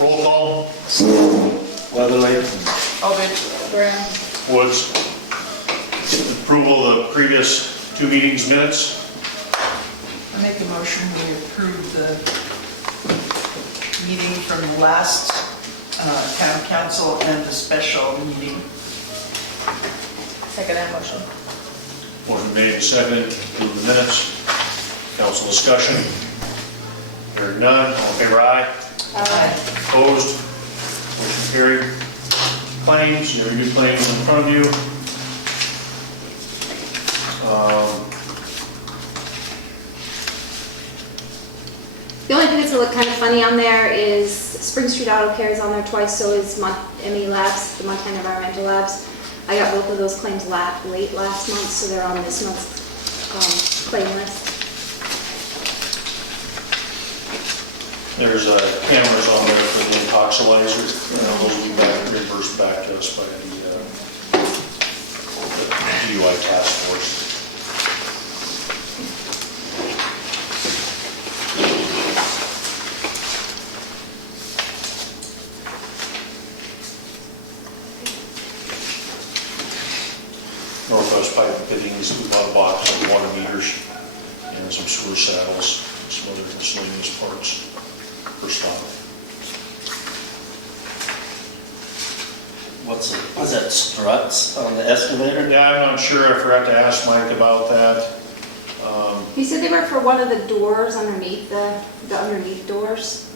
Roll call. Weatherly. Albridge. Graham. Woods. Approval of the previous 2 meetings minutes. I make a motion we approve the meeting from the last town council and the special meeting. Second that motion. Motion made and seconded, approve the minutes. Council discussion. Hearing none, all in favor, aye. Aye. Opposed? Motion carried. Claims, you have your new claims in front of you. The only thing that's look kind of funny on there is Spring Street Auto Care is on there twice, so is ME Labs, the Montana Environmental Labs. I got both of those claims late last month, so they're on this month's claim list. There's cameras on there for the intoxilizer. Those will be reimbursed back to us by the DUI task force. Northwest Pipe Fittings, we bought a box of water meters and some sewer saddles, some other miscellaneous parts for stock. Was that struts on the excavator? Yeah, I'm not sure, I forgot to ask Mike about that. He said they were for one of the doors underneath the underneath doors.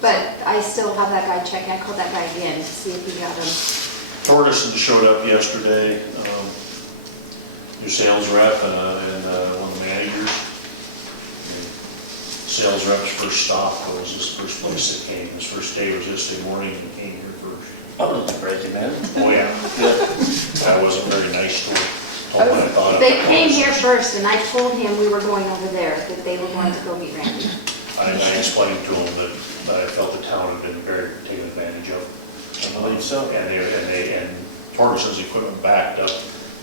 But I still have that guy checking. I called that guy again to see if he got them. Torgerson showed up yesterday, your sales rep and one of the managers. Sales rep's first stop was this first place that came. His first day was yesterday morning and he came here first. Oh, did you break it in? Oh, yeah. That was a very nice story. Told him I thought it They came was. here first, and I told him we were going over there, that they were going to go meet Randy. I explained to him that I felt the town had been very taken advantage of. I believe so. And Torgerson's equipment backed up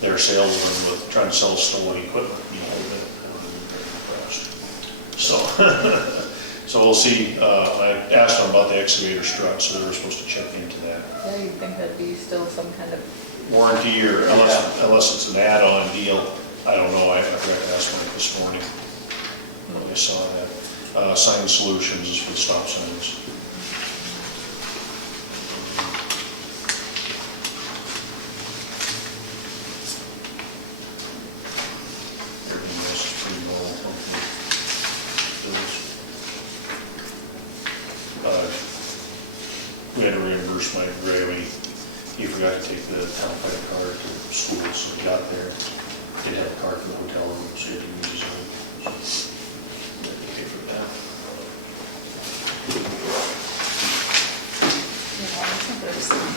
their salesman with trying to sell stolen equipment. You know, I was very impressed. So we'll see. I asked them about the excavator strut, so they were supposed to check into that. Yeah, you'd think that'd be still some kind of, Warranty or unless it's an add-on deal, I don't know. I forgot to ask Mike this morning when I saw that. Sign Solutions is for the stop signs. Everything else is pretty normal. We had to reimburse Mike Gray. He forgot to take the town credit card to school, so he got there. Did have a card for the hotel room, so he had to use his own. So he had to pay for that. I think there's some.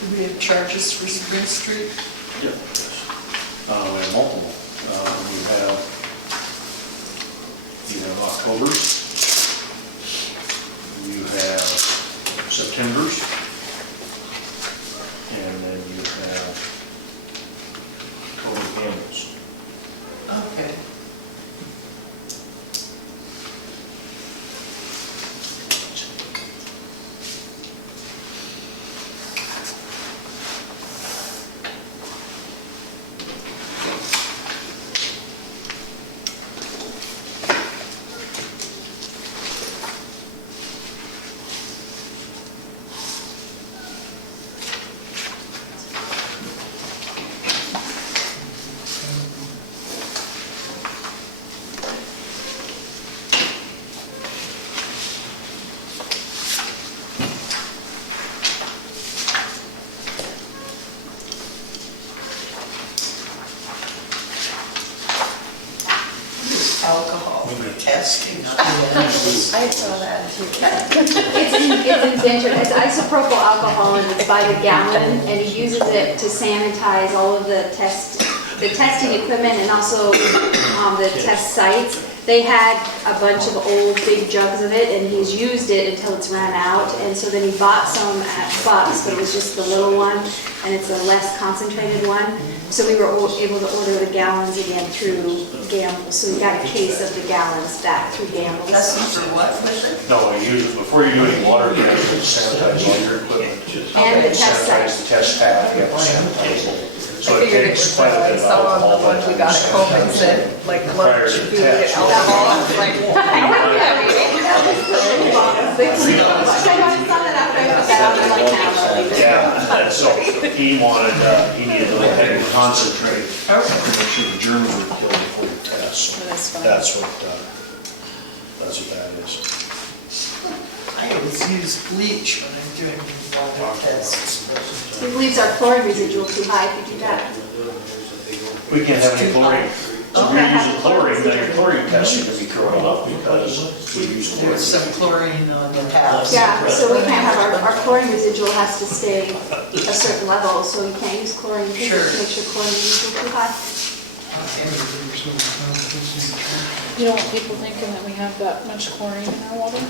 Do we have charges for Spring Street? Yep. We have multiple. You have October's, you have September's, and then you have Cody Campbell's. Okay. Alcohol testing. I saw that too. It's indentured. It's isopropyl alcohol, and it's by the gallon, and he uses it to sanitize all of the testing equipment and also the test sites. They had a bunch of old big jugs of it, and he's used it until it's ran out, and so then he bought some at Bucks, but it was just the little one, and it's a less concentrated one. So we were able to order the gallons again through Gamble, so we got a case of the gallons back through Gamble. Testing for what with it? No, you use, before you do any water tests, sanitize all your equipment. And the test site. Sanitize the test pad, you have to sanitize it. So I it figured it takes was quite a what I bit of saw on alcohol. the one we got at home and said, like, Prior lunch to food the and test. alcohol. I was like, I went to that meeting. Yeah, so he wanted, he needed a little heavy concentrate to Okay. make sure the germs were killed before the test. So That's fine. that's what that is. I always use bleach when I'm doing water tests. It leaves our chlorine residual too high if you do that. We can't have any chlorine. So if you're using chlorine, then your chlorine testing can be thrown up because we use chlorine. There's some chlorine on the taps. Yeah, so we can't have, our chlorine residual has to stay a certain level, so you can't use chlorine because Sure. it makes your chlorine residual too high. You don't want people thinking that we have that much chlorine in our water?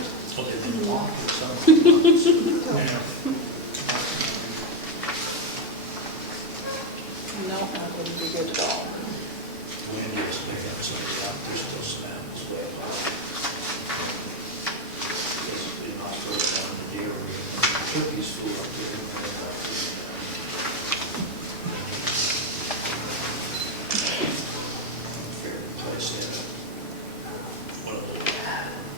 No, that wouldn't be good at all.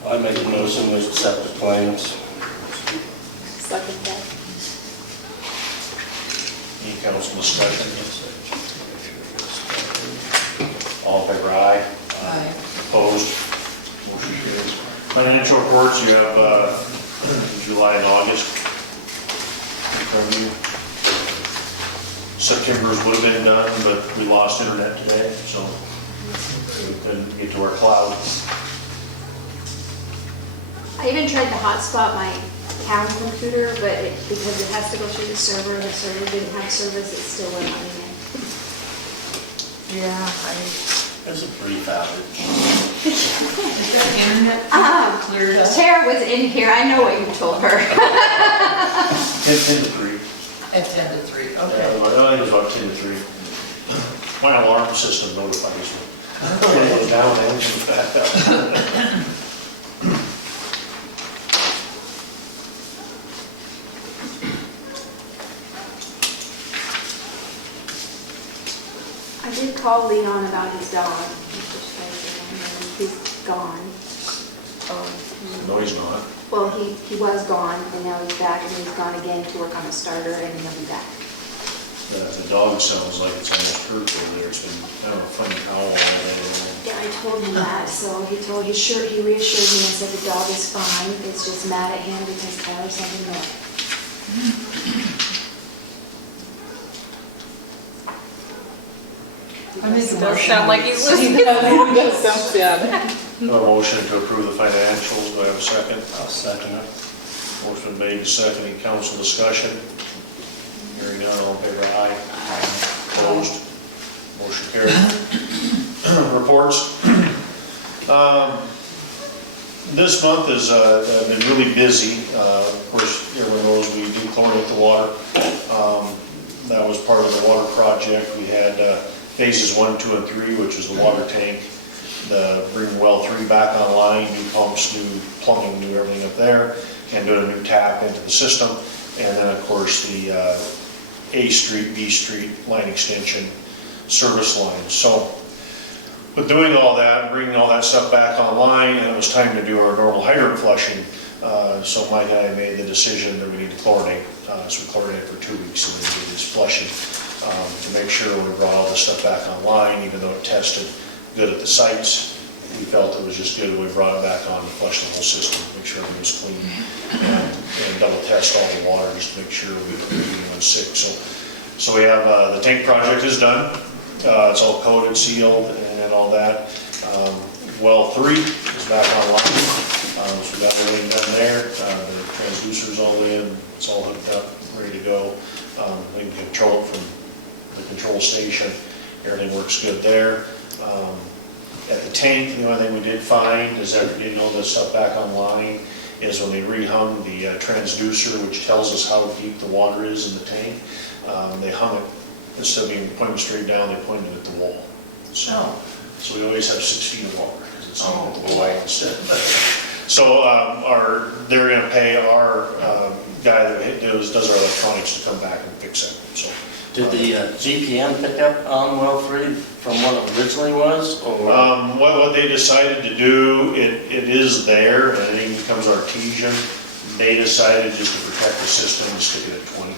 I make a motion to accept the claims. Second that. Any council discussion? All in favor, aye. Aye. Opposed? Motion carries. Financial reports, you have July and August in front of you. September's would have been done, but we lost internet today, so we couldn't get to our cloud. I even tried to hotspot my town computer, but because it has to go through the server didn't have service, it still wouldn't let me in. Yeah, That's a pretty valid. is that internet cleared up? Tara was in here, I know what you told her. 10 to 3. At 10 to 3, Yeah, okay. I think it was about 10 to 3. My alarm system notifies me. When it goes down, then it comes back up. I did call Leon about his dog, Mr. Spicer, and he's gone. No, he's not. Well, he was gone, and now he's back, and he's gone again to work on a starter, and he'll be back. The dog sounds like it's almost hurt over there. It's been, I don't know, funny howl. Yeah, I told him that, so he reassured me and said the dog is fine, it's just mad at him because Tyler sent him milk. I make a Does motion. sound like he's listening. It does sound bad. A motion to approve the financials, do I have a second? I'll second it. Motion made, and seconded, council discussion. Hearing none, all in favor, aye. Opposed? Motion carried. Reports. This month has been really busy. Of course, everyone knows we do chlorinate the water. That was part of the water project. We had phases 1, 2, and 3, which is the water tank, the bring well 3 back online, new pumps, new plumbing, new everything up there, and doing a new tap into the system. And then, of course, the A Street, B Street line extension service line. So, with doing all that, bringing all that stuff back online, and it was time to do our normal hydrant flushing, so Mike and I made the decision that we need to chlorinate. So we chlorinated for 2 weeks, and then we did this flushing to make sure we brought all this stuff back online, even though it tested good at the sites. We felt it was just good when we brought it back on to flush the whole system, make sure everything was clean, and double test all the water just to make sure we didn't get anyone sick. So we have, the tank project is done. It's all coated, sealed, and all that. Well 3 is back online. So we got everything done there. The transducer's all in, it's all hooked up, ready to go. We can control it from the control station. Everything works good there. At the tank, the only thing we did find is that we didn't know this stuff back online, is when they rehung the transducer, which tells us how deep the water is in the tank, they hung it, instead of being pointing straight down, they pointed it at the wall. So we always have 6 feet of water, because it's hung at the way instead. So they're gonna pay our guy that does our electronics to come back and fix it, so. Did the GPM pick up on well 3 from what it originally was, or? What they decided to do, it is there, and it becomes artesian. They decided just to protect the system and stick it at 20.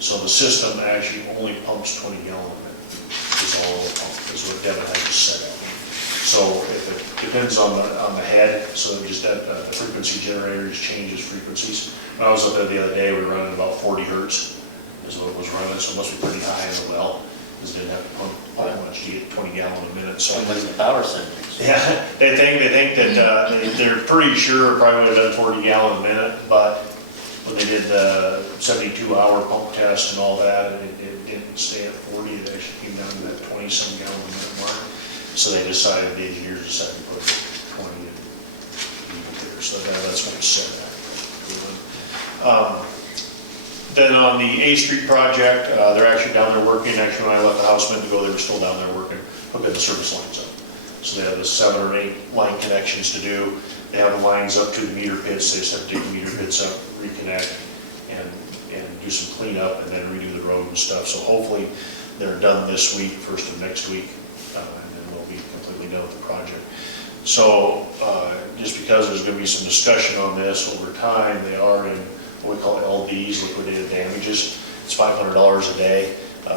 So the system actually only pumps 20 gallon a minute, is all the pump, is what Devin has it set up. So it depends on the head, so just that the frequency generator just changes frequencies. When I was up there the other day, we were running about 40 hertz is what it was running, so it must be pretty high in the well, because it didn't have to pump that much to get 20 gallon a minute. So And what's the power savings? yeah, they think that they're pretty sure it probably would have done 40 gallon a minute, but when they did the 72-hour pump test and all that, it didn't stay at 40, it actually came down to that 20-some gallon a minute mark. So they decided, the engineers decided to put 20 in there, so that's what it's set at. Then on the A Street project, they're actually down there working. Actually, when I left the house a minute ago, they were still down there working, hooking the service lines up. So they have the 7 or 8 line connections to do. They have the lines up to the meter pits. They just have to dig the meter pits up, reconnect, and do some cleanup, and then redo the road and stuff. So hopefully they're done this week, first of next week, and then we'll be completely done with the project. So just because there's going to be some discussion on this over time, they are in what we call LDs, liquidated damages. It's $500 a day.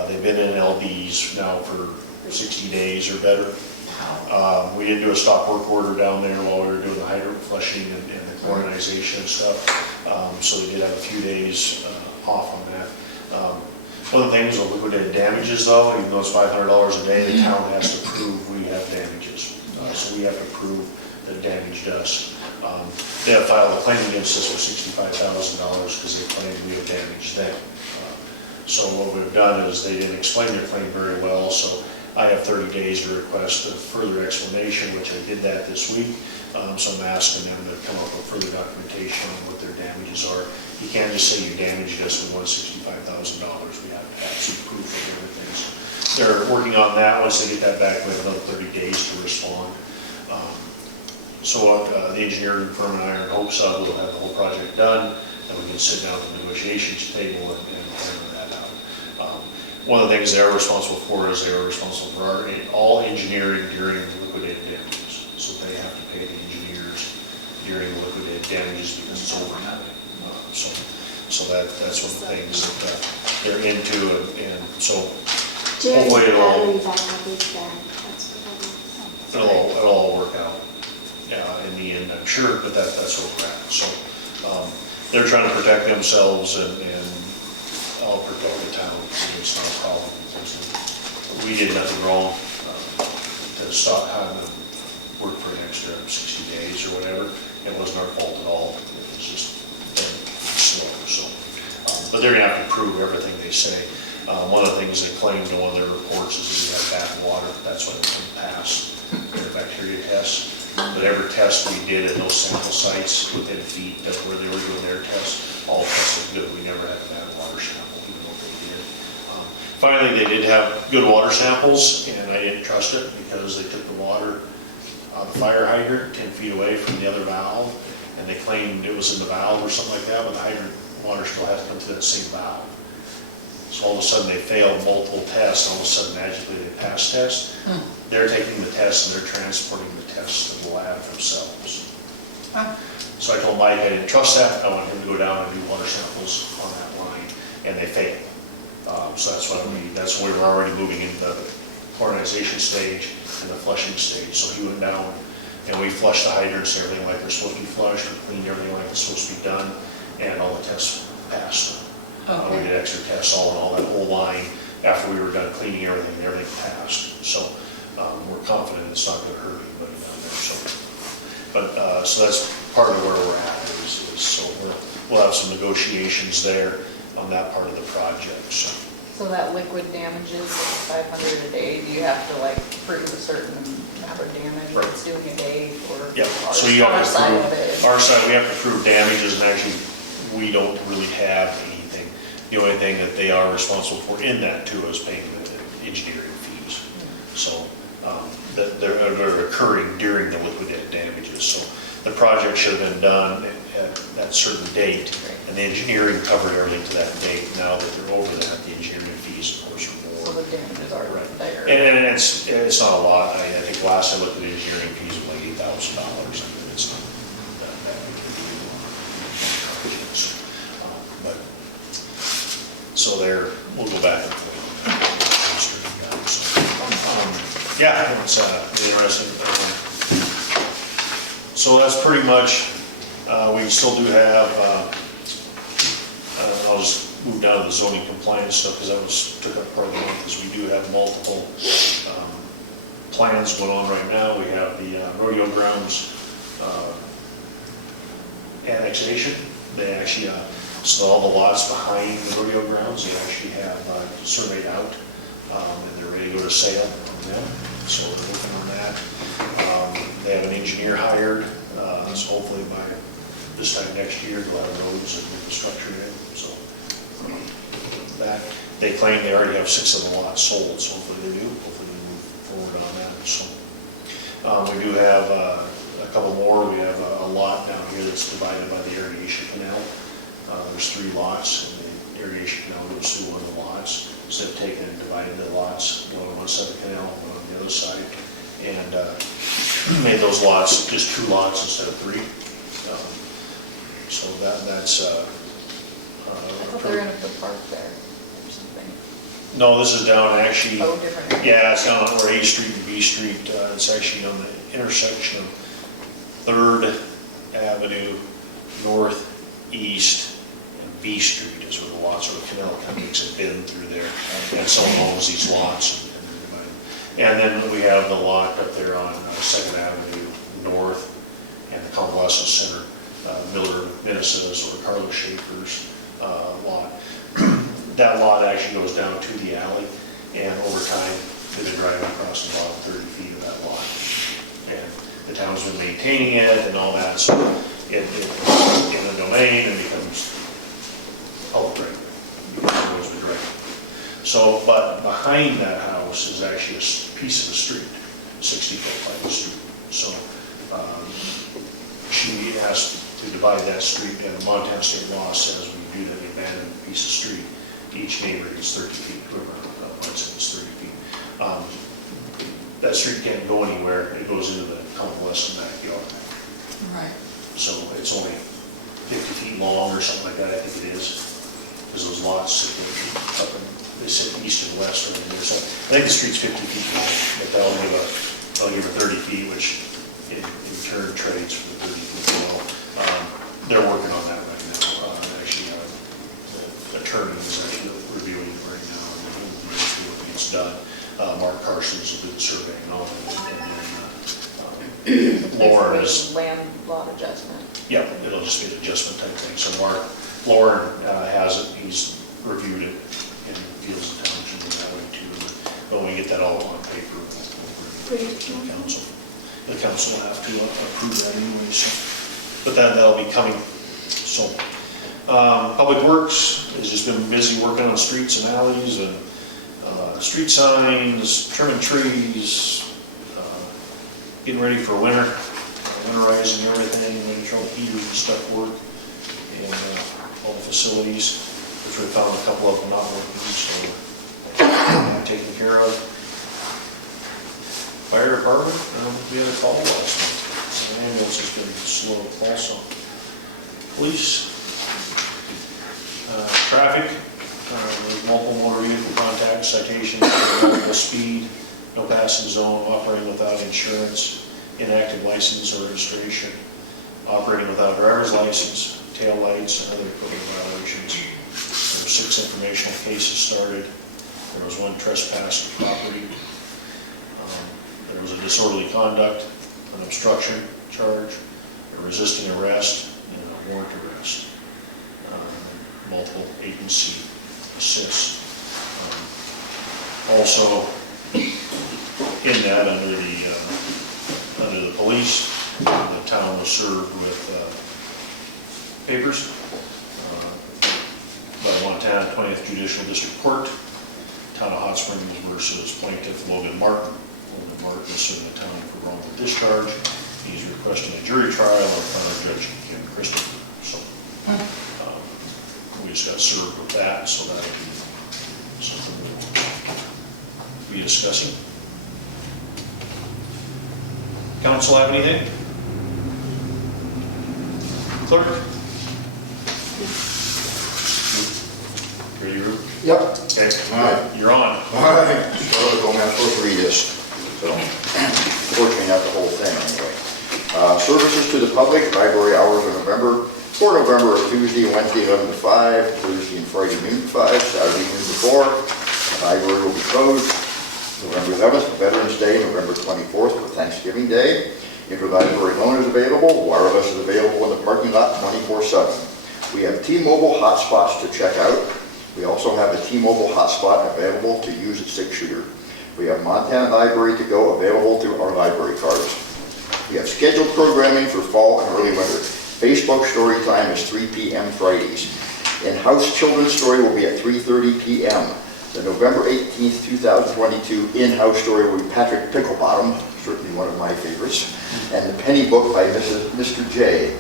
They've been in LDs now for 60 days or better. We did do a stop work order down there while we were doing the hydrant flushing and the chlorinization and stuff. So they did have a few days off on that. One of the things with liquidated damages though, even though it's $500 a day, the town has to prove we have damages. So we have to prove that it damaged us. They have filed a claim against us for $65,000 because they claimed we have damaged them. So what we've done is they didn't explain their claim very well, so I have 30 days to request a further explanation, which I did that this week. So I'm asking them to come up with further documentation on what their damages are. You can't just say you damaged us and won $65,000. We have to have some proof of everything. So they're working on that. Once they get that back, we have another 30 days to respond. So the engineering firm and I are in hopes of we'll have the whole project done, and we can sit down at the negotiations table and hammer that out. One of the things they are responsible for is they are responsible for all engineering during liquidated damages. So they have to pay the engineers during liquidated damages because it's overtime. So that's one of the things that they're into, and so hopefully it'll all work out. In the end, I'm sure, but that's where we're at. So they're trying to protect themselves and I'll protect the town. It's not a problem because we did nothing wrong to stop having to work for an extra 60 days or whatever. It wasn't our fault at all. It was just them slow. So, but they're gonna have to prove everything they say. One of the things they claimed in one of their reports is that we have bad water. That's why they couldn't pass their bacteria tests. But every test we did at those sample sites within feet of where they were doing their tests, all tested good. We never had a bad water sample, even though they did. Finally, they did have good water samples, and I didn't trust it because they took the water out of the fire hydrant 10 feet away from the other valve, and they claimed it was in the valve or something like that, but the hydrant water still has to come through that same valve. So all of a sudden they failed multiple tests, and all of a sudden magically they passed tests. They're taking the tests and they're transporting the tests to the lab themselves. So I told Mike I didn't trust that. I want him to go down and do water samples on that line, and they failed. So that's why we're already moving into the chlorinization stage and the flushing stage. So he went down and we flushed the hydrants and everything like they're supposed to be flushed, or cleaned everything like it's supposed to be done, and all the tests passed. We did extra tests all that whole line after we were done cleaning everything, and everything passed. So we're confident it's not going to hurt anybody down there. So that's part of where we're at. So we'll have some negotiations there on that part of the project. So that liquid damages, 500 a day, do you have to like prove a certain have a damage, Right. it's doing a day for Yeah, so you our have to side of prove, it. our side, we have to prove damages, and actually, we don't really have anything. The only thing that they are responsible for in that too is paying the engineering fees. So, that they're occurring during the liquidated damages. So the project should have been done at that certain date, and the engineering covered everything to that date. Now that they're over that, the engineering fees, of course, are So more. the damages are Right. there. And it's not a lot. I think last I looked at the engineering fees, it was like $8,000. I mean, it's not that bad. But, so there, we'll go back and forth. Yeah, it's interesting. So that's pretty much, we still do have, I'll just move down to the zoning compliance stuff, because that took up part of the month, because we do have multiple plans going on right now. We have the rodeo grounds annexation. They actually, so all the lots behind the rodeo grounds, they actually have surveyed out, and they're ready to go to sale on them. So we're working on that. They have an engineer hired, so hopefully by this time next year, they'll have roads and infrastructure in. So that, they claim they already have 6 of the lots sold, so hopefully they do. Hopefully they move forward on that. So we do have a couple more. We have a lot down here that's divided by the irrigation canal. There's 3 lots, and the irrigation canal goes through one of the lots. So they've taken and divided the lots, one on one side of the canal, one on the other side, and made those lots just 2 lots instead of 3. So that's. I thought they were gonna put a park there or something. No, this is down actually. Oh, different. Yeah, it's down on where A Street and B Street. It's actually on the intersection of 3rd Avenue Northeast and B Street is where the lots are. The canal kind of makes a bend through there, and someone owns these lots. And then we have the lot up there on 2nd Avenue North and the Convalescent Center, Miller Minnes's or Carlos Schaefer's lot. That lot actually goes down to the alley, and over time, they've been driving across the bottom 30 feet of that lot. And the town's been maintaining it and all that, so it's in the domain and becomes public record. It's always been directed. So, but behind that house is actually a piece of the street, 60-foot wide street. So she asked to divide that street, and the Montana state law says when you do that abandoned piece of street, each neighbor gets 30 feet, whoever wants it is 30 feet. That street can't go anywhere, it goes into the convalescent backyard. Right. So it's only 50 feet long or something like that, I think it is, because those lots sit up in, they sit east and west or there. So I think the street's 50 feet long, but they'll give her 30 feet, which in turn trades for the 30 feet as well. They're working on that right now. Actually, the attorney is actually reviewing it right now, and we'll see what gets done. Mark Carson's will do the surveying on it, and then Lauren is. Land lot adjustment. Yeah, it'll just be an adjustment type thing. So Lauren has it, he's reviewed it, and feels the town should be that way too. But when we get that all on paper, we'll bring it to the council. The council will have to approve that anyway, so. But that'll be coming. So, Public Works has just been busy working on streets and alleys and street signs, trimming trees, getting ready for winter, winterizing everything, making sure all the heaters and stuff work, and all the facilities, which we found a couple of them not working, so taken care of. Fire department, we had a call last night. So the ambulance has been slow also. Police, traffic, multiple motor vehicle contact citations, multiple speed, no passing zone, operating without insurance, inactive license or registration, operating without driver's license, tail lights, and other equipment violations. There were 6 informational cases started. There was 1 trespass to property. There was a disorderly conduct, an obstruction charge, a resisting arrest, and a warrant arrest. Multiple agency assists. Also, in that, under the police. The town was served with papers by Montana 20th Judicial District Court, Town of Hot Springs versus plaintiff Logan Martin. Logan Martin is suing the town for wrongful discharge. He's requesting a jury trial in front of Judge Kim Christopher. So we just got served with that, so that'll be something we'll be discussing. Council have anything? Clerk? Ready, Rube? Yep. Okay, All right. you're on. All right. So I'm supposed to read this. So, unfortunately, not the whole thing anyway. Services to the public, library hours of November. For November are Tuesday and Wednesday 11 to 5, Thursday and Friday noon to 5, Saturday noon to 4. The library will be closed. November 11th, Veterans Day, November 24th for Thanksgiving Day. Interlibrary loan is available. Wireless is available in the parking lot 24/7. We have T-Mobile hotspots to check out. We also have a T-Mobile hotspot available to use at 6-shooter. We have Montana Library to Go available through our library cards. We have scheduled programming for fall and early winter. Facebook story time is 3 p.m. Fridays. In-house children's story will be at 3:30 p.m. The November 18th, 2022 in-house story will be Patrick Picklebottom, certainly one of my favorites, and the Penny Book by Mr. J.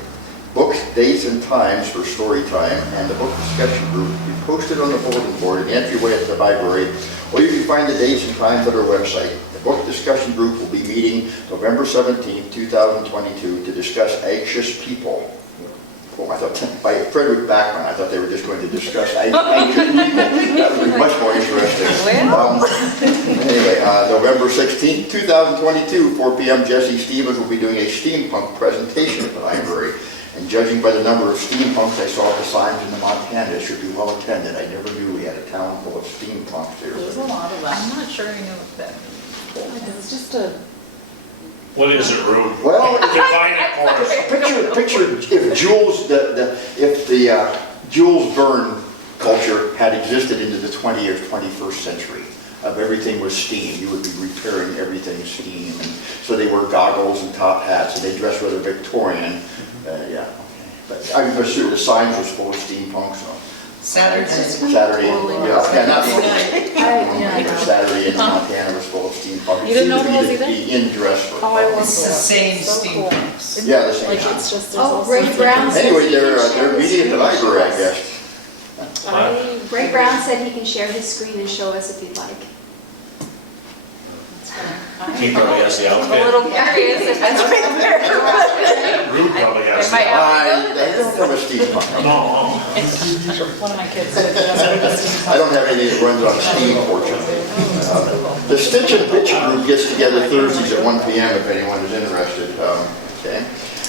Book dates and times for story time and the book discussion group will be posted on the bulletin board in the entryway at the library, or you can find the dates and times at our website. The book discussion group will be meeting November 17th, 2022 to discuss Anxious People. I thought, by Frederick Backman, I thought they were just going to discuss anxious people. That would be much more interesting. Anyway, November 16th, 2022, 4 p.m., Jesse Stevens will be doing a steampunk presentation at the library. And judging by the number of steampunks I saw at the signs in the Montana, it should be well attended. I never knew we had a town full of steampunks here. There's a lot of them. I'm not sure I know what that It's just a, What is it, Rube? Well, Define it for us. picture if Jules Verne culture had existed into the 20th or 21st century. Of everything was steam, you would be repairing everything steam, and so they wore goggles and top hats, and they dressed rather Victorian. Yeah, okay. But I'm sure the signs were full of steampunk. So Saturday, yeah, not Saturday in Montana was full of steampunk. You didn't know there was You either? be in dress for. oh, I love that. It's the same So cool. steampunks. Yeah, the same. Like, it's just, there's Oh, all Ray sorts of Brown different- Anyway, they're meeting at the library, I guess. Ray Brown said he can share his screen and show us if you'd like. He probably has the I'm a outfit. little curious if that's right there. Rube probably has. It might have- I don't have a steampunk. No. One of my kids said that. I don't have any that runs on steam, fortunately. The Stitch and Pitch group gets together Thursdays at 1 p.m. if anyone is interested. Okay.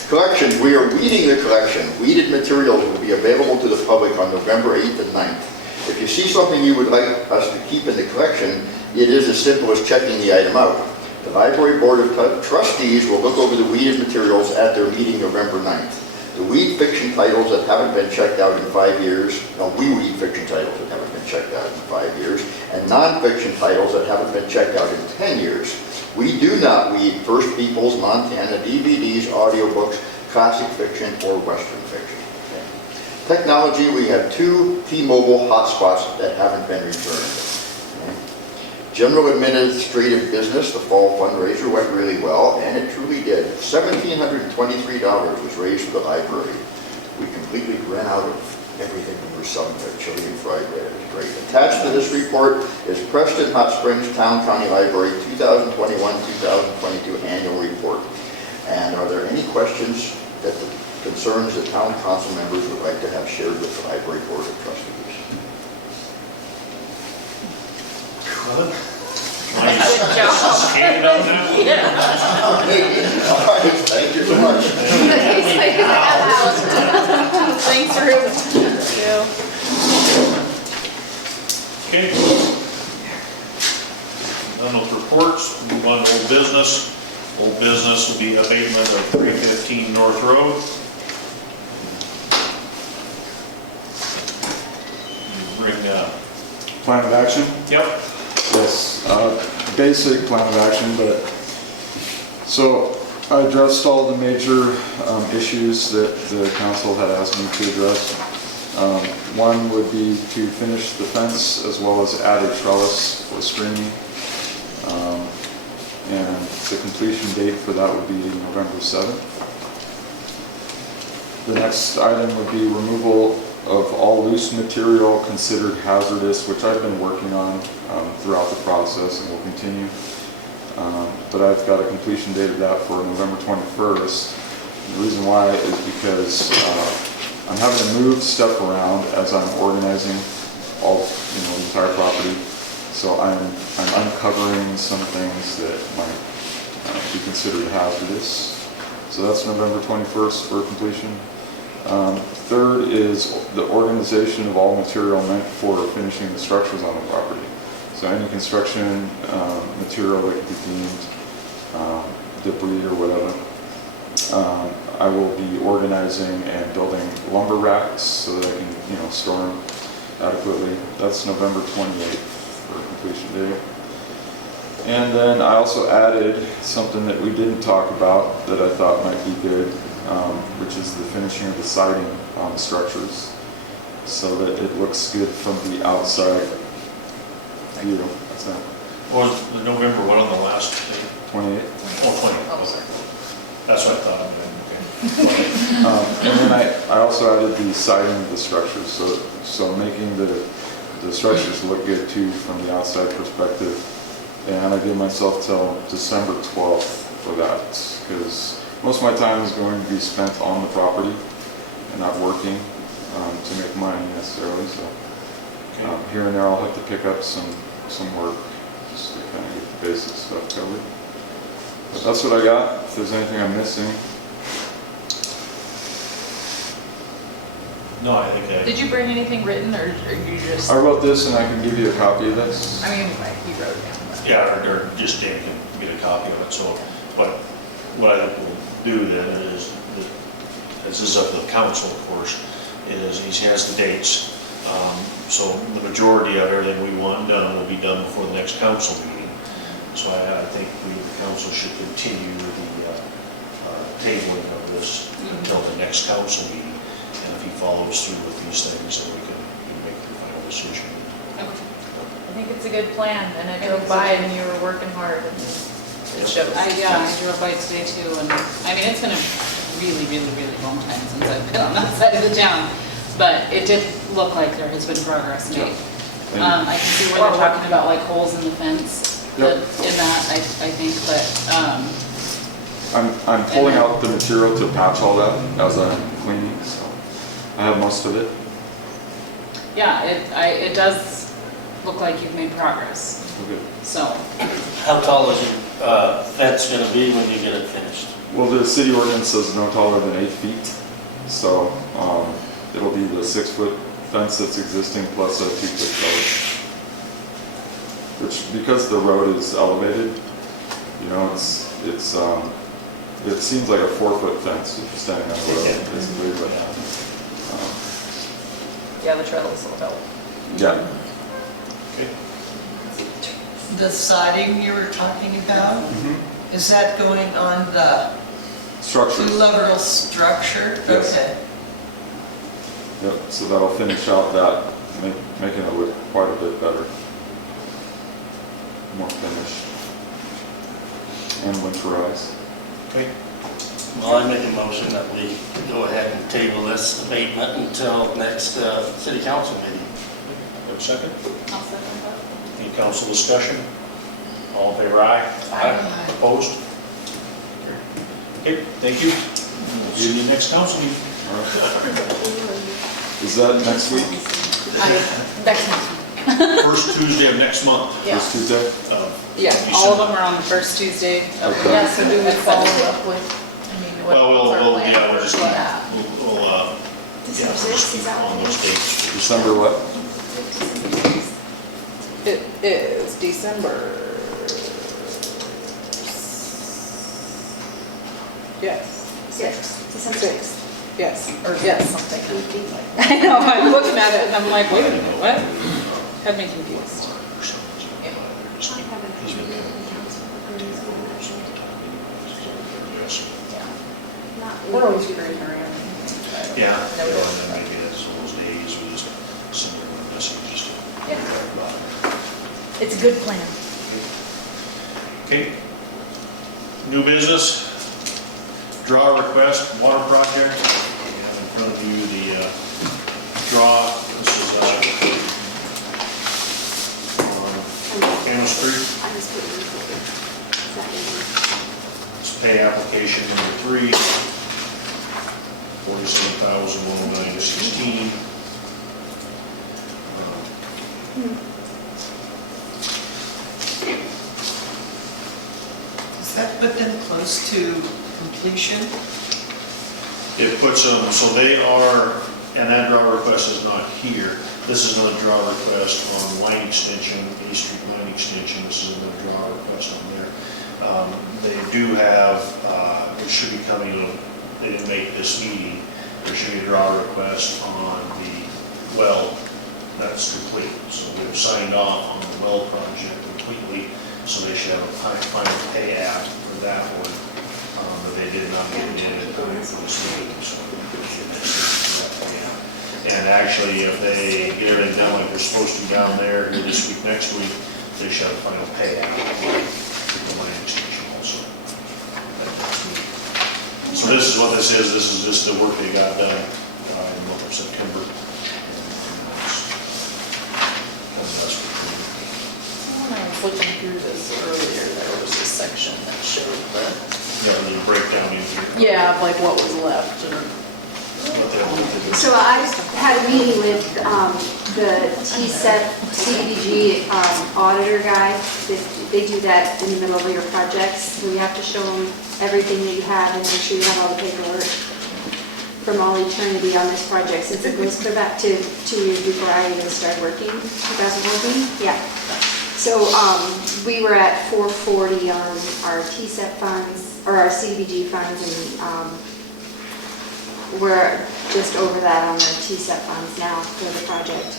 Collections, we are weeding the collection. Weeded materials will be available to the public on November 8th and 9th. If you see something you would like us to keep in the collection, it is as simple as checking the item out. The Library Board of Trustees will look over the weeded materials at their meeting November 9th. The weed fiction titles that haven't been checked out in 5 years, we weed fiction titles that haven't been checked out in 5 years, and non-fiction titles that haven't been checked out in 10 years. We do not weed First Peoples, Montana, DVDs, audiobooks, classic fiction, or Western fiction. Okay. Technology, we have 2 T-Mobile hotspots that haven't been returned. Okay. General administrative business, the fall fundraiser went really well, and it truly did. $1,723 was raised for the library. We completely ran out of everything we were selling there, chili and fried bread. It was great. Attached to this report is Preston Hot Springs Town County Library 2021-2022 annual report. And are there any questions that the concerns that town council members would like to have shared with the library board of trustees? Nice. Skated up now. All right, thank you so much. Thanks, Ruth. Okay. Done with reports, move on to old business. Old business will be abatement of 315 North Road. Bring, Plan of action? yep, Yes, basic plan of action, but, so, I addressed all the major issues that the council had asked me to address. One would be to finish the fence as well as add a trellis for screening. And the completion date for that would be November 7th. The next item would be removal of all loose material considered hazardous, which I've been working on throughout the process and will continue. But I've got a completion date of that for November 21st. The reason why is because I'm having to move stuff around as I'm organizing all, the entire property. So I'm uncovering some things that might be considered hazardous. So that's November 21st for completion. Third is the organization of all material meant for finishing the structures on the property. So any construction material that could be deemed debris or whatever. I will be organizing and building lumber racks so that I can, store them adequately. That's November 28th for completion date. And then I also added something that we didn't talk about that I thought might be good, which is the finishing of the siding on the structures so that it looks good from the outside view. That's it. Was the November one on the last day? 28. Oh, 20, Oh, okay. sorry. That's what I thought, okay. And then I also added the siding of the structures, so making the structures look good too from the outside perspective. And I give myself till December 12th for that, because most of my time is going to be spent on the property and not working to make money necessarily. So here and there I'll have to pick up some work just to kind of get the basic stuff covered. But that's what I got. If there's anything I'm missing. No, I think that. Did you bring anything written, or you just, I wrote this and I can give you a copy of this. I mean, like, you wrote it down, but. Yeah, or just Dan can get a copy of it, so, but what I will do then is, this is up to the council, of course, is he has the dates. So the majority of everything we want done will be done before the next council meeting. So I think the council should continue the tabling of this until the next council meeting. And if he follows through with these things, then we can make the final decision. I think it's a good plan, and I drove by and you were working hard, and it shows. I drove by today too, and I mean, it's been a really, really, really long time since I've been on that side of the town, but it did look like there has been progress made. Yeah. I can see where they're talking about like holes in the fence Yep. in that, I think, but, I'm pulling out the material to patch all that as I'm cleaning, so I have most of it. yeah, it does look like you've made progress, Okay. so. How tall is your fence gonna be when you get it finished? Well, the city ordinance says no taller than 8 feet, so it'll be the 6-foot fence that's existing plus a 2-foot trellis. Which, because the road is elevated, it seems like a 4-foot fence if you're standing on the road, basically, but, Yeah, the trails will help. yeah. Okay. The siding you were talking about, is that going on the Structures. level structure? Yes. Okay. Yep, so that'll finish out that, making it look quite a bit better. More finished. And winterized. Okay. Well, I make a motion that we go ahead and table this abatement until next city council meeting. Have a second? I'll second that. Any council discussion? All in favor, aye? Aye. Opposed? Okay, thank you. We'll see you next council meeting. All right. Is that next week? Next month. First Tuesday of next month. Yeah. This Tuesday? Yeah, all of them are on the first Tuesday of the Okay. Yeah, so do we That's follow Tuesday. up with, I mean, what's Well, our we'll plan just, for that? we'll, yeah, December we'll just 6th, keep is that on what it those is? dates. December what? It is December. Yes. December 6th. Yes, or yes, something. Weekly. I know, I'm looking at it and I'm like, wait a minute, what? Had me confused. Just keep- he's been- We're always screwing around. Yeah, No, and we then don't. maybe as those days, we just send them a message just to Yeah. talk about it. It's a good plan. Okay. New business, draw request, water project. You have in front of you the draw. This is on Camas Creek. I just put it in the folder. Is that in It's pay application number 3, $47,109.16. Does that put them close to completion? It puts them, so they are, and that draw request is not here. This is another draw request on line extension, A Street line extension. This is another draw request on there. They do have, it should be coming, they didn't make this meeting. There should be a draw request on the well that's complete. So we have signed off on the well project completely, so they should have a final pay app for that one. But they did not get it in time for this meeting, so. And actually, if they get everything done like they're supposed to down there here this week, next week, they should have a final pay app for the line extension also. So this is what this is just the work they got done in the month of September. When I was looking through this earlier, there was a section that showed Yeah, a little breakdown in here. like what was left and. What they did. So I had a meeting with the TSEP CDBG auditor guy. They do that in the middle of your projects. So you have to show them everything that you have and make sure you have all the paperwork from all eternity on this project, since it goes clear back to 2 years before I even started working, 2014. Yeah. So we were at 440 on our TSEP funds, or our CDBG funds, and we're just over that on the TSEP funds now for the project.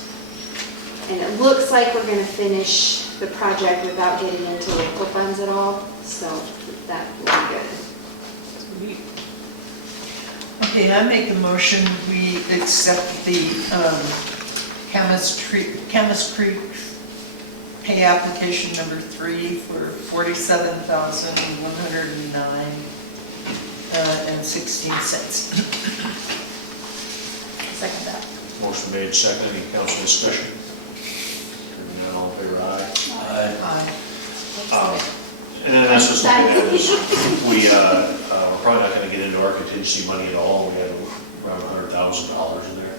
And it looks like we're gonna finish the project without getting into local funds at all, so that will be good. Okay, I make a motion, we accept the Camas Creek pay application number 3 for $47,109.16. Second that. Motion made, second, any council discussion? Hearing none, all in favor, aye. Aye. And then that's just, we're probably not gonna get into our contingency money at all. We had around $100,000 in there.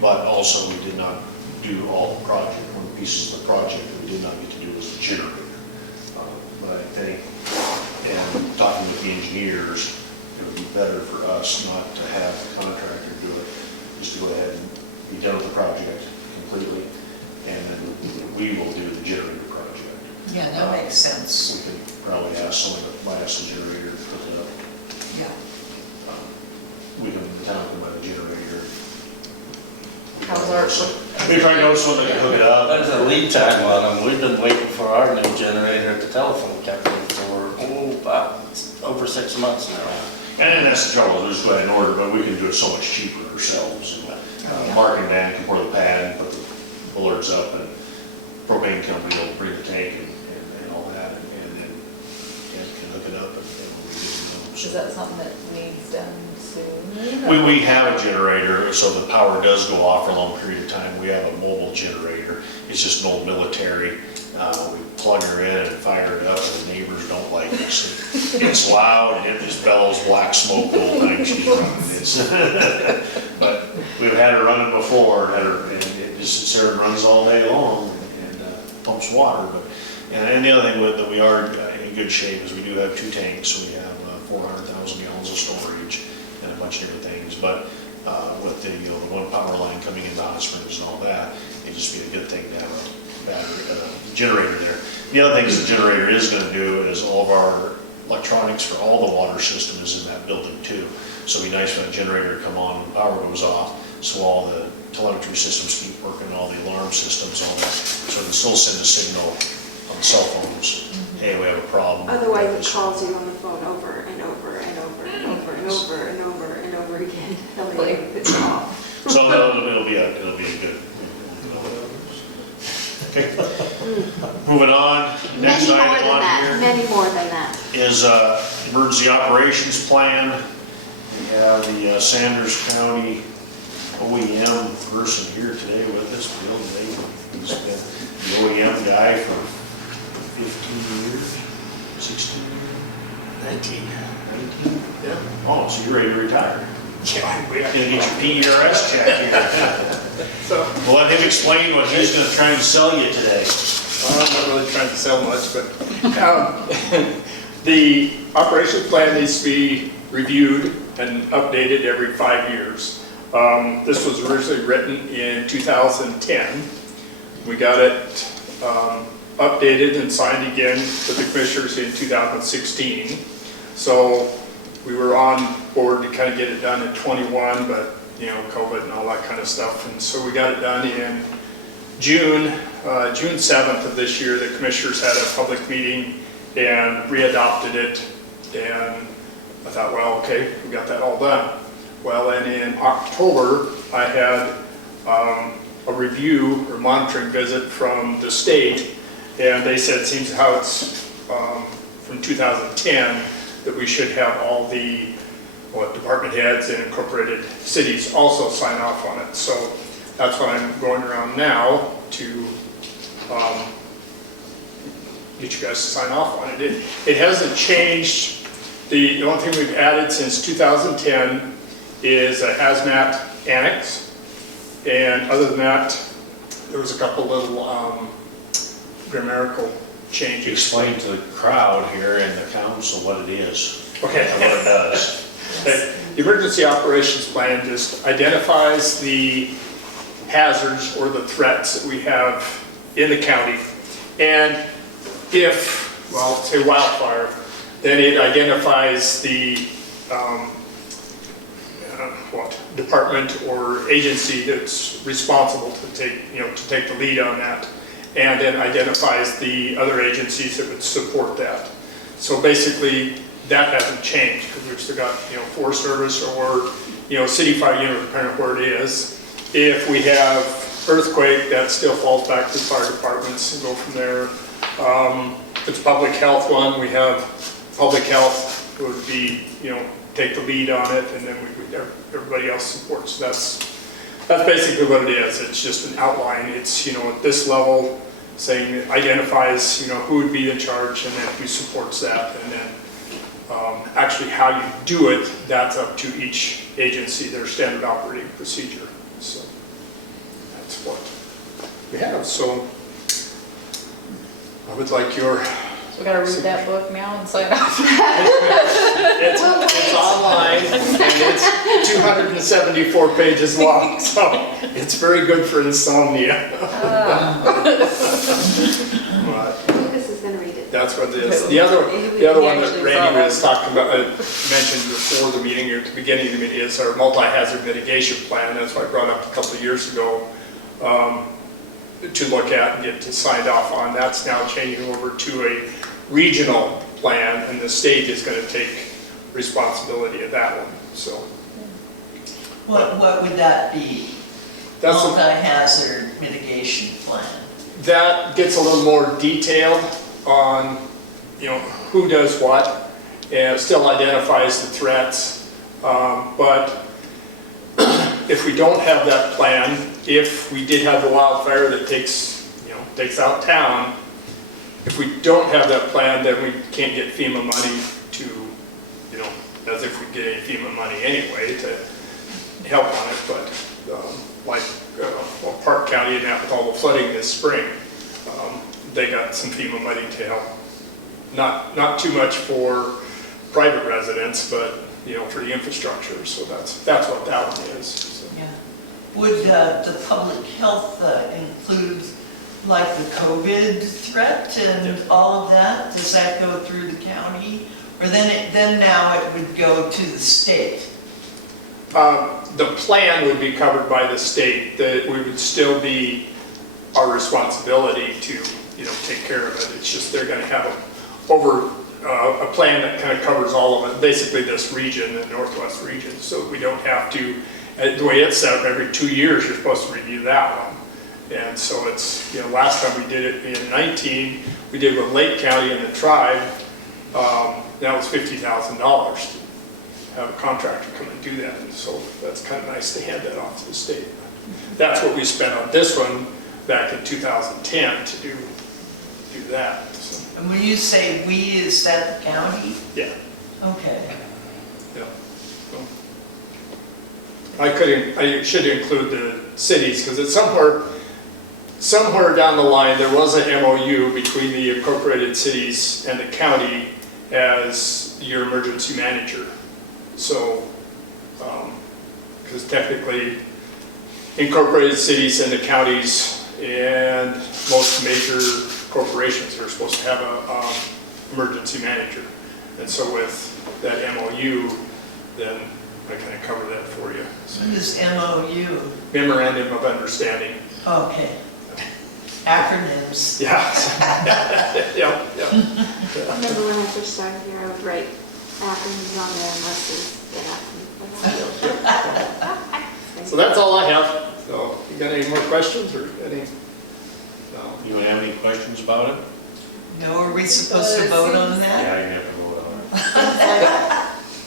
But also, we did not do all the project. One of the pieces of the project that we did not get to do was the generator. But I think, and talking with the engineers, it would be better for us not to have the contractor do it, just to go ahead and be done with the project completely, and then we will do the generator project. Yeah, that makes sense. We could probably ask someone to buy us a generator to put it up. Yeah. We can, the town can buy the generator. How's our- We tried to know someone that can hook it up. There's a lead time on them. We've been waiting for our new generator at the telephone company for, about over 6 months now. And then that's the trouble, we'll just go ahead and order, but we can do it so much cheaper ourselves. Mark and Dan can pour the pad, put the bullards up, and propane company will bring the tank and all that, and then Dan can hook it up and we'll be good to go. Is So- that something that needs done soon? We have a generator, so the power does go off for a long period of time. We have a mobile generator. It's just an old military. We plug her in and fire it up, and the neighbors don't like it. It's loud, and it just bellows black smoke the whole time she's running. But we've had her running before, and it just sits there and runs all day long and pumps water. And the other thing that we are in good shape is we do have 2 tanks. We have 400,000 gallons of storage and a bunch of different things, but with the one power line coming into Hot Springs and all that, it'd just be a good thing to have a battery, generator there. The other thing the generator is going to do is all of our electronics for all the water system is in that building too. So it'd be nice when that generator come on when the power goes off, so all the telemetry systems keep working, all the alarm systems, all that, so it can still send a signal on the cell phones. Hey, we have a problem. Otherwise, it calls you on the phone over and over and over and over and and over and over and over again. Till they piss them off. So it'll be a good. Okay. Moving on, next Many more item than on that, here many more than that. is emergency operations plan. We have the Sanders County OEM person here today with us, Bill Day. He's been the OEM guy for 15 years, 16 years? 19? Yeah. Oh, so you're ready to retire? Yeah, we Gonna get your PRS check here. So, We'll let him explain what he's gonna try and sell you today. I'm not really trying to sell much, but the operation plan needs to be reviewed and updated every 5 years. This was originally written in 2010. We got it updated and signed again with the commissioners in 2016. So we were on board to kind of get it done in 21, but you know, COVID and all that kind of stuff. And so we got it done in June 7th of this year. The commissioners had a public meeting and re-adopted it. And I thought, well, okay, we got that all done. Well, and in October, I had a review or monitoring visit from the state, and they said, it seems how it's from 2010, that we should have all the department heads and incorporated cities also sign off on it. So that's what I'm going around now to get you guys to sign off on it. It hasn't changed. The only thing we've added since 2010 is a hazmat annex. And other than that, there was a couple little grammatical changes. Explain to the crowd here and the council what it is. Okay. And what it does. The emergency operations plan just identifies the hazards or the threats that we have in the county. And if, well, say wildfire, then it identifies the department or agency that's responsible to take the lead on that, and then identifies the other agencies that would support that. So basically, that hasn't changed because we've still got Forest Service or City Fire Unit, depending on where it is. If we have earthquake, that still falls back to the fire departments and go from there. If it's public health one, we have public health would be take the lead on it, and then everybody else supports. So that's basically what it is. It's just an outline. It's at this level, saying it identifies who would be in charge and then who supports that, and then actually how you do it, that's up to each agency, their standard operating procedure. So that's what we have. So I would like your... So we gotta read that book now and sign off. It's online and it's 274 pages long, so it's very good for insomnia. Lucas is gonna read it. That's what it is. The other one that Randy was talking about, mentioned before the meeting or at the beginning of the meeting, is our multi-hazard mitigation plan. That's what I brought up a couple of years ago to look at and get signed off on. That's now changing over to a regional plan, and the state is going to take responsibility of that one. So, What would that be? that's Multi-hazard mitigation plan. that gets a little more detailed on who does what, and it still identifies the threats. But if we don't have that plan, if we did have the wildfire that takes out town, if we don't have that plan, then we can't get FEMA money to, as if we get any FEMA money anyway to help on it. But Park County and with all the flooding this spring, they got some FEMA money to help. Not too much for private residents, but for the infrastructure. So that's what that one is. So. Yeah. Would the public health include like the COVID threat and all of that? Does that go through the county? Or then now it would go to the state? The plan would be covered by the state. That we would still be our responsibility to take care of it. It's just they're going to have over a plan that kind of covers all of it, basically this region, the northwest region, so we don't have to, the way it's set up, every 2 years, you're supposed to review that one. And so it's, last time we did it in 19, we did with Lake County and the tribe, that was $50,000 to have a contractor come and do that. And so that's kind of nice to hand that off to the state. That's what we spent on this one back in 2010 to do that. So, And when you say we, is that the county? yeah, Okay. yeah. So, I should include the cities because it's somewhere down the line, there was an MOU between the incorporated cities and the county as your emergency manager. So, because technically, incorporated cities and the counties and most major corporations are supposed to have a emergency manager. And so with that MOU, then I kind of cover that for you. What is MOU? Memorandum of Understanding. Okay. Acronyms. Yeah. Yeah. I remember when I first started here, I would write acronyms on there unless it's the acronym. So that's all I have. So you got any more questions or any? No. You have any questions about it? No, are we supposed to vote on that? Yeah, you have to vote on it.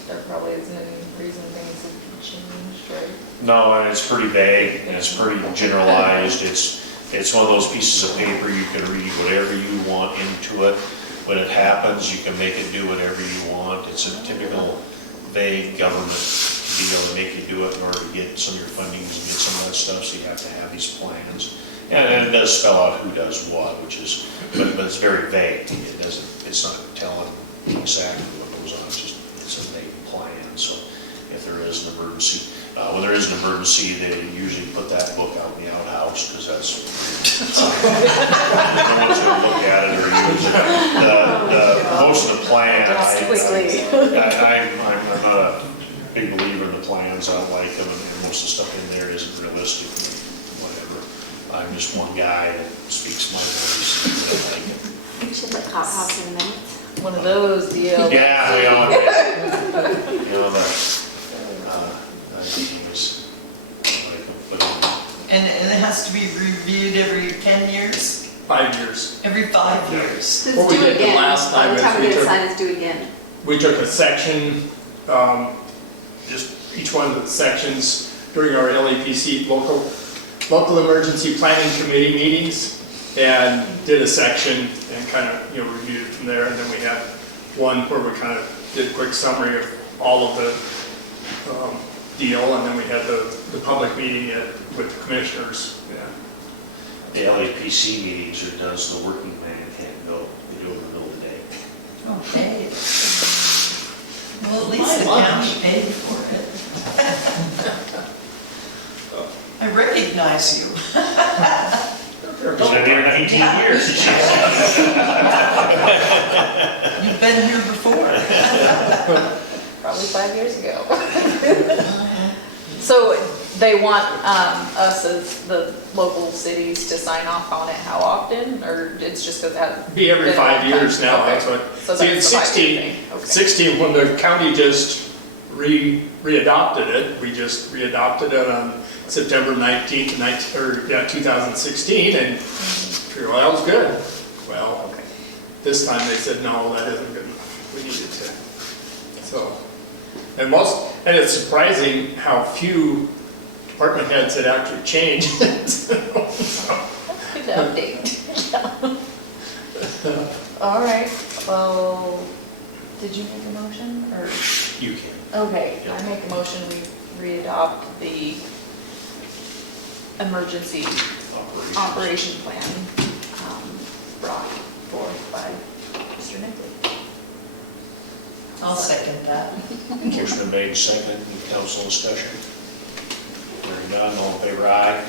There probably isn't any reason things have changed, right? No, and it's pretty vague, and it's pretty generalized. It's one of those pieces of paper you can read whatever you want into it. When it happens, you can make it do whatever you want. It's a typical vague government deal to make you do it in order to get some of your fundings and get some of that stuff, so you have to have these plans. And it does spell out who does what, but it's very vague. It's not telling exactly what goes on, it's a vague plan. So if there is an emergency, when there is an emergency, they usually put that book out in the outhouse, because that's, no one's gonna look at it or use it. Most of the plans, I'm not a big believer in the plans. I don't like them, and most of the stuff in there isn't realistic, whatever. I'm just one guy that speaks my voice, and I like it. You should put Hot House in a minute. One of those deals. Yeah, I think it was, And it has to be reviewed every 10 years? 5 years. Every 5 years? So What it's we due did the again. last By time the is time we we get took- signed, it's due again. We took a section, just each one of the sections during our LEPC local emergency planning committee meetings, and did a section and kind of, reviewed it from there. And then we had one where we kind of did a quick summary of all of the deal, and then we had the public meeting with the commissioners. Yeah. The LAPC meetings are done so the working man can't go. They do it in the middle of the day. Okay. Well, at least the county paid for it. I recognize you. It's been here 19 years. You've been here before. Probably 5 years ago. So they want us as the local cities to sign off on it how often, or it's just because that? Be every 5 years now, Okay. that's what. So See, in that's the 5-year thing. Okay. 16, when the county just readopted it, we just readopted it on September 19th, 2016, and figured, well, that was good. Well, this time they said, no, that isn't good enough. We needed to. So, and it's surprising how few department heads had actually changed it. Good update. All right, well, did you make a motion, or? You can. Okay, I make a motion, we readopt the emergency operation plan brought forth by Mr. Nickley. I'll second that. Motion been made, seconded, any council discussion? Hearing none, all in favor, aye.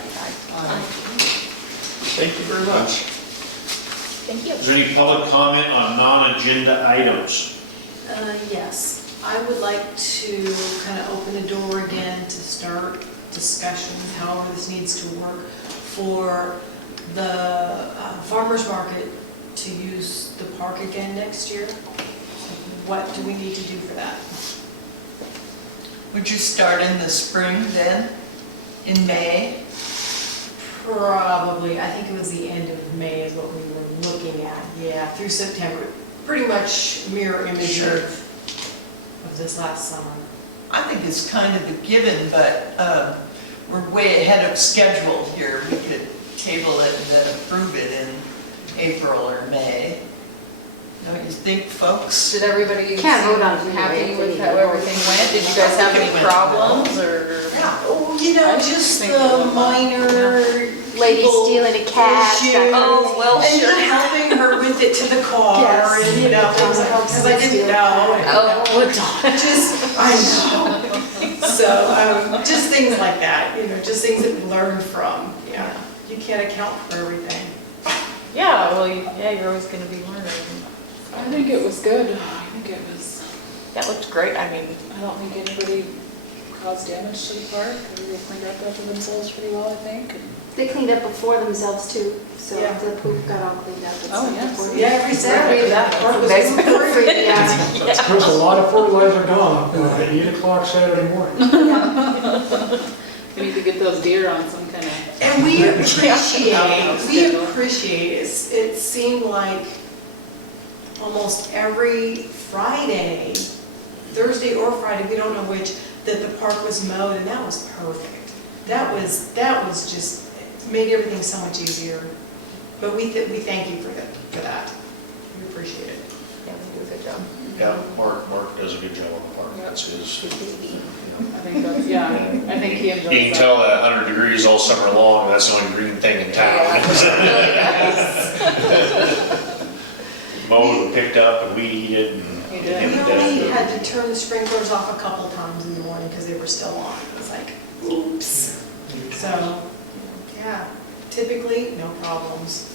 Thank you very much. Thank you. Is there any public comment on non-agenda items? Yes, I would like to kind of open the door again to start discussions, however this needs to work, for the farmer's market to use the park again next year. what do we need to do for that? Would you start in the spring then, in May? Probably, I think it was the end of May is what we were looking at, yeah, through September. Pretty much mirror image Sure. of this last summer. I think it's kind of a given, but we're way ahead of schedule here. We could table it and then approve it in April or May. Don't you think, folks? Did everybody Can't vote on it seem anyway, happy if with they how need to everything vote. went? Did you guys have any It went problems or? Oh, you know, I just think the it went well. minor. Lady people stealing a cat. issues. Oh, well, And sure. you're helping her with it to the car Yes. and, you know, things like, because I didn't know. Oh, Just, I know. So, just things like that, you know, just things that we learn from, yeah. You can't account for everything. yeah, well, yeah, you're always gonna be learning. I think it was good. I think it was, That looked great, I mean, I don't think anybody caused damage to the park. They cleaned up after themselves pretty well, I think. and- They cleaned up before themselves too, so Yeah. the poop got all cleaned up. and Oh, stuff yes. before- Yeah, every Saturday, that part was Nice. free. Yeah. There's a lot of fertilizer gone at 8 o'clock Saturday morning. We need to get those deer on some kind of, And we appreciate, Schedule. it seemed like almost every Friday, Thursday or Friday, we don't know which, that the park was mowed, and that was perfect. That was just, made everything so much easier. But we thank you for that. We appreciate it. yeah, we do a good job. Yeah, Mark does a good job on the park, that's his. I think that's, yeah, I think he enjoys that. You can tell that 100 degrees all summer long, that's the only green thing in town. Mowed and picked up and weeded and. He did. We only had to turn the sprinklers off a couple times in the morning because they were still on. It was like, oops. So, yeah, typically, no problems.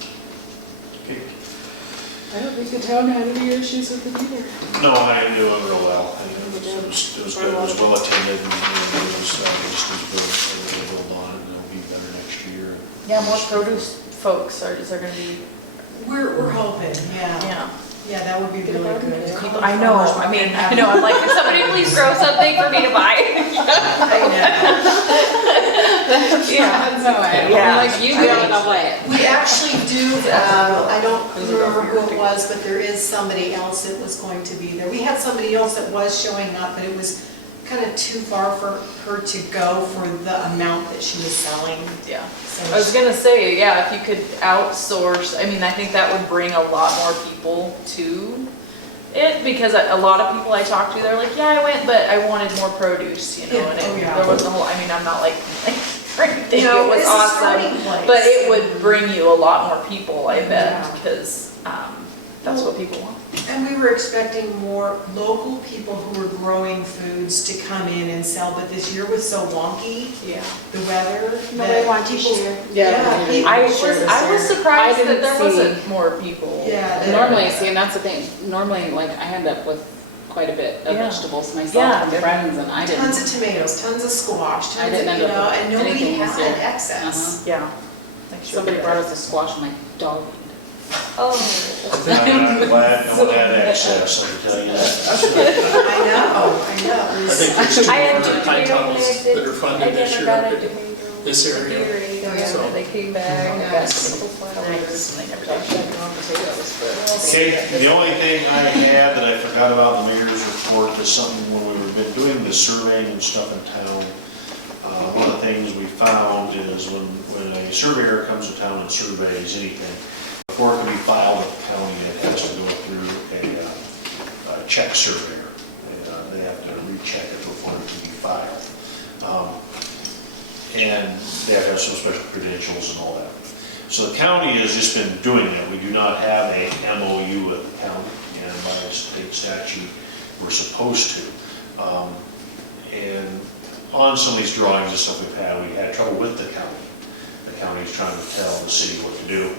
I don't think the town had any issues with it either. No, I didn't do it real well. It was good, it was well attended, and it was built on, and it'll be better next year. Yeah, more produce folks, is there gonna be, We're hoping, yeah. yeah. Yeah, that would be really good. People, I know, I'm like, can somebody please grow something for me to buy? I Yeah. No way. Yeah. I'm like, you don't know what. know. We actually do, I don't remember who it was, but there is somebody else that was going to be there. We had somebody else that was showing up, but it was kind of too far for her to go for the amount that she was selling. Yeah. So I was gonna say, yeah, if you could outsource, I mean, I think that would bring a lot more people to it, because a lot of people I talk to, they're like, yeah, I went, but I wanted more produce, you know, Yeah. and Oh, yeah. there was a whole, I mean, I'm not like, or anything, No, it was it's a starting awesome, place. but it would bring you a lot more people, I bet, Yeah. because, that's what people want. And we were expecting more local people who were growing foods to come in and sell, but this year was so wonky, Yeah. the weather. Nobody that wanted to people- share. Yeah, people- I was surprised I that didn't there see- wasn't more people. Yeah. Normally, see, and that's the thing, normally, like, I end up with quite a bit of Yeah. vegetables Yeah. myself and friends, and I Tons of didn't. tomatoes, tons of squash, I tons of, didn't end you up know, with and nobody anything this had year. excess. Yeah. Like Somebody brought us a squash, and my dog. Oh. I'm glad access, I can tell you that. I know. I think there's two I had other two high deer tunnels there that are funded this year up in this area. So- They came back, and got some flowers, and they never did. Okay, the only thing I had that I forgot about in the mayor's report is something when we've been doing the surveying and stuff in town. One of the things we found is when a surveyor comes to town and surveys anything, before it can be filed with the county, it has to go through a check surveyor. They have to recheck it before it can be filed. And they have to have some special credentials and all that. So the county has just been doing that. We do not have a MOU with the county, and by state statute, we're supposed to. And on some of these drawings and stuff we had trouble with the county. The county's trying to tell the city what to do.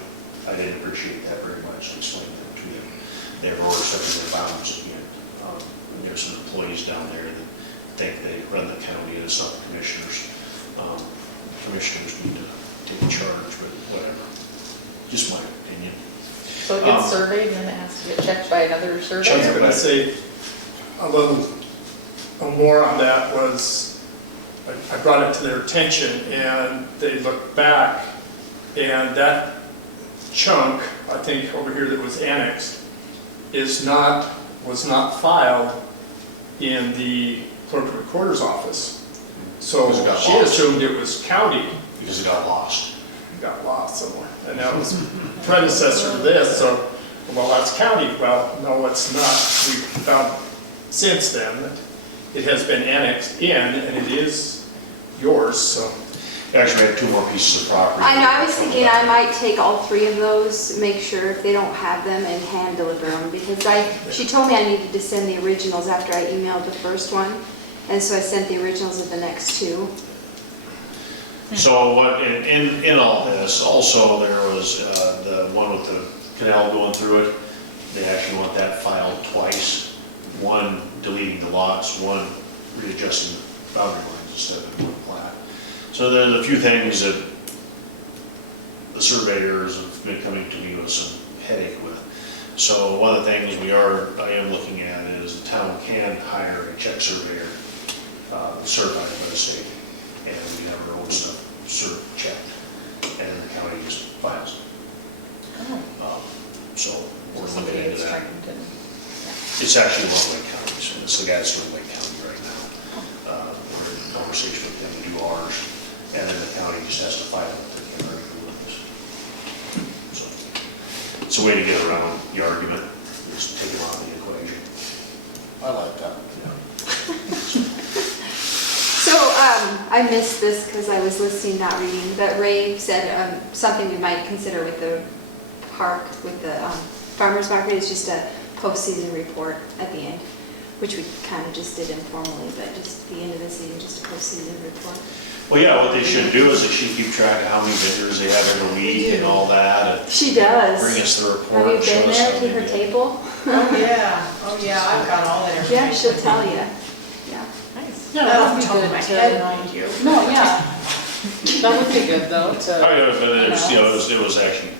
I didn't appreciate that very much, to explain that to them. They have overstepping their bounds again. There's some employees down there that think they run the county, and it's not the commissioners. Commissioners need to take charge, but whatever. Just my opinion. So it gets surveyed, and then it has to get checked by another I was surveyor? gonna say, a little more on that was, I brought it to their attention, and they looked back, and that chunk, I think over here that was annexed, was not filed in the clerk recorder's office. So Because it got she lost. assumed it was county. Because it got lost. It got lost somewhere. And that was predecessor to this, so, well, that's county. Well, no, it's not. We found since then that it has been annexed in, and it is yours, so. Actually, I had 2 more pieces of property. I know, I was thinking I might take all 3 of those, make sure if they don't have them, and hand deliver them, because she told me I needed to send the originals after I emailed the first one, and so I sent the originals of the next 2. So what, in all this, also there was the one with the canal going through it. They actually want that filed twice. One deleting the lots, one readjusting the boundary lines instead of one plat. So there's a few things that the surveyors have been coming to me with some headache with. So one of the things I am looking at is the town can hire a check surveyor certified by the state, and we have our own stuff checked, and the county just files it. So we're looking into that. It's actually Long Lake County, so it's the guy that's doing Lake County right now. We're in conversation with them to do ours, and then the county just has to file it to the American. So it's a way to get around the argument, just take it out of the equation. I like that. So, I missed this because I was listening, not reading, but Ray said something we might consider with the park, with the farmer's market, is just a post-season report at the end, which we kind of just did informally, but just the end of the season, just a post-season report. Well, yeah, what they should do is they should keep track of how many vendors they have every week and all that, and She does. bring us the report. Have you and show been us there how to they her do. table? Oh, yeah, I've got all that information. Yeah, she'll tell you. Yeah. Nice. Yeah, Off that the would top be of my good head, to, mind you. no, yeah. That would be good though, to. Oh, yeah, but it was, you know, it was actually,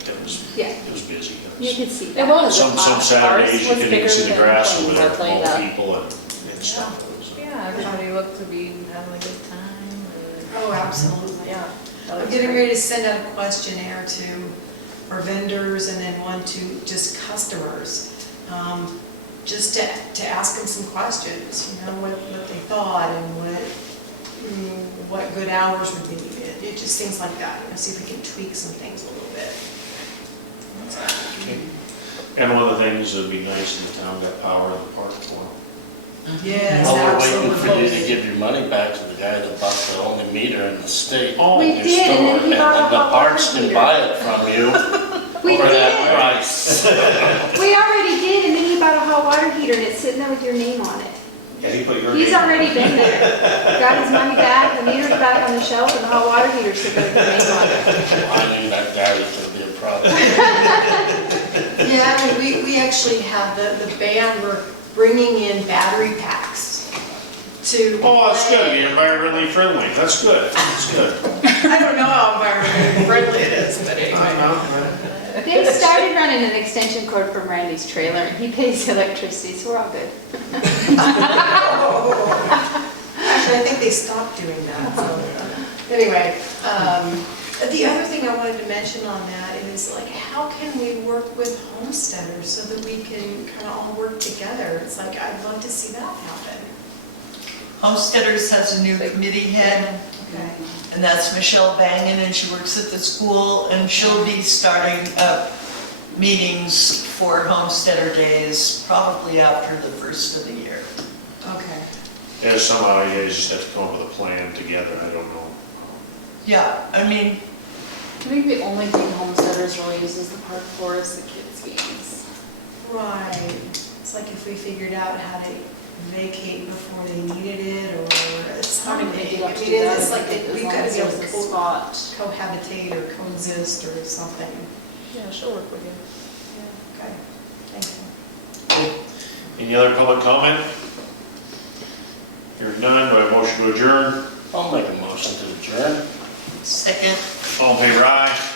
Yeah. it was busy. You could see It that. was. Some Ours Saturdays, you was couldn't even bigger see the than grass over Plains, there, I'll tell you all that. people and stuff. Yeah, everybody looked to be having a good time. Oh, absolutely. Yeah. that I'm was getting great. ready to send out a questionnaire to our vendors and then one to just customers, just to ask them some questions, you know, what they thought and what good hours would be needed. It just things like that, you know, see if we can tweak some things a little bit. Okay. And one of the things that'd be nice if the town got power in the park for. Yes, Well, we're waiting for you to absolutely. give your money back to the guy that bought the only meter in the state. Oh, We Your did, and then store, he bought a and the hot water parks can heater. buy it from you We for that did. price. We already did, and then he bought a hot water heater, and it's sitting there with your name on it. Yeah, he put your He's name on already it. been there. Got his money back, the meter's back on the shelf, and the hot water heater's sitting there with your name on it. I knew that guy was gonna be a problem. Yeah, and we actually have the band, we're bringing in battery packs to. Oh, that's good, play. you're environmentally friendly, that's good, that's good. I don't know how environmentally friendly it is, but anyway. They started running an extension cord from Randy's trailer, and he pays electricity, so we're all good. Actually, I think they stopped doing that, so, anyway. The other thing I wanted to mention on that is, like, how can we work with homesteaders so that we can kind of all work together? It's like, I'd love to see that happen. Homesteaders has a new committee head, Okay. and that's Michelle Bangan, and she works at the school, and she'll be starting up meetings for Homesteader Days probably after the first of the year. Okay. Yeah, somehow you guys just have to come up with a plan together, I don't know. Yeah, I mean, I think the only thing homesteaders really uses the park for is the kids' games. Right. It's like if we figured out how to vacate before they needed it, or it's I not mean, a they big, do I have to mean, do that, it's like as we've long got to as be able there's to a spot. cohabitate or coexist or something. Yeah, she'll work with you. Okay, thank you. Any other public comment? Hearing none, do I have a motion to adjourn? I'll make a motion to adjourn. second. All in favor, aye?